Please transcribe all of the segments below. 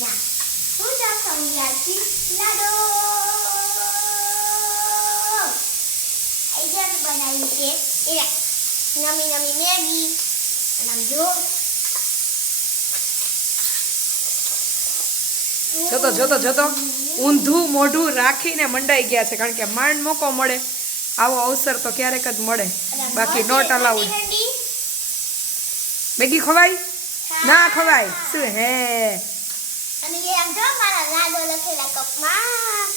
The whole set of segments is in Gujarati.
હું તો સમજાતી લાડો આઈજન બનાવી છે એ નમી નમી મેગી અને આમ જો જોતો જોતો જોતો ઊંધું મોઢું રાખીને મંડાઈ ગયા છે કારણ કે માંડ મોકો મળે આવો અવસર તો ક્યારેક જ મળે બાકી નોટ અલાઉડ મેગી ખવાય ના ખવાય શું હે અને એ આમ જો મારા લાડો લખેલા કપમાં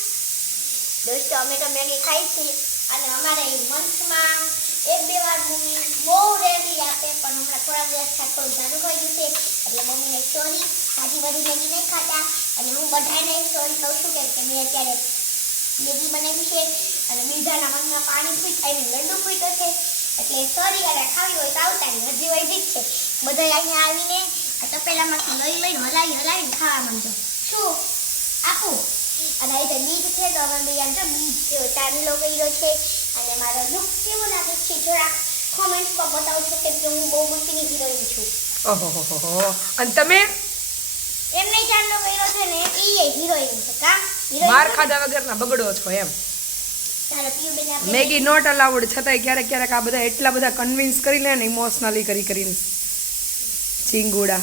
દોસ્તો અમે તો મેગી ખાઈ છીએ અને અમારે મંથમાં એક બે વાર મમ્મી બહુ રેડી આપે પણ હમણાં થોડા દિવસ થોડું જાડું થઈ ગયું છે એટલે મમ્મીને સોરી સાજી બધી મેગી નહીં ખાતા અને હું બધાને સોરી કહું છું કે મેં અત્યારે મેગી બનાવી છે અને બીજાના મનમાં પાણી ફૂટ આવીને લડ્ડુ ફૂટ્યો છે એટલે સોરી અરે ખાવી હોય તો આવતા નહીં હજી વૈધી જ છે બધા અહીંયા આવીને આ તપેલામાંથી લઈને હલાવીને ખાવા માંડો શું આપું અને આ બીજ છે તો અમે બીજા જો બીજ ટામેલો કર્યો છે અને મારો લુક કેવો લાગે છે જરાક કોમેન્ટમાં બતાવજો કે હું બહુ મસ્તીની હિરોઈન છું ઓહો અને તમે એમને ચાંદલો કર્યો છે ને એ હિરોઈન છે કા માર ખાધા વગરના બગડો છો એમ ચાલો પીયુ બેન આપણે મેગી નોટ અલાઉડ છતાંય ક્યારેક ક્યારેક આ બધા એટલા બધા કન્વિન્સ કરી લે ને ઇમોશનલી કરીને ચીંગુડા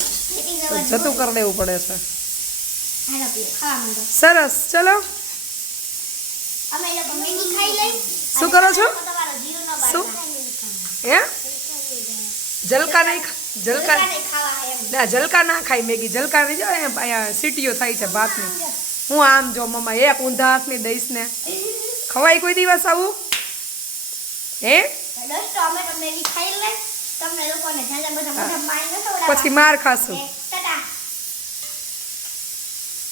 જતું કરી દેવું પડે છે હાલો પીયુ ખાવા માંડો સરસ ચલો અમે લોકો મેગી ખાઈ લઈ શું કરો છો તમારો જીરો નો શું બાર હે જલકા નહીં જલકા ખાવા એમ ના જલકા ના ખાય મેગી જલકા નહીં જાય અહીંયા સીટીઓ થાય છે ભાતની હું આમ જો મમ્મા એક ઊંધા હાથની દઈશ ને ખવાય કોઈ દિવસ આવું હે દોસ્તો અમે તો મેગી ખાઈ લઈ તમને લોકોને જાજા બધા મોઢા મારી ન ખવડાવવા પછી માર ખાશું અને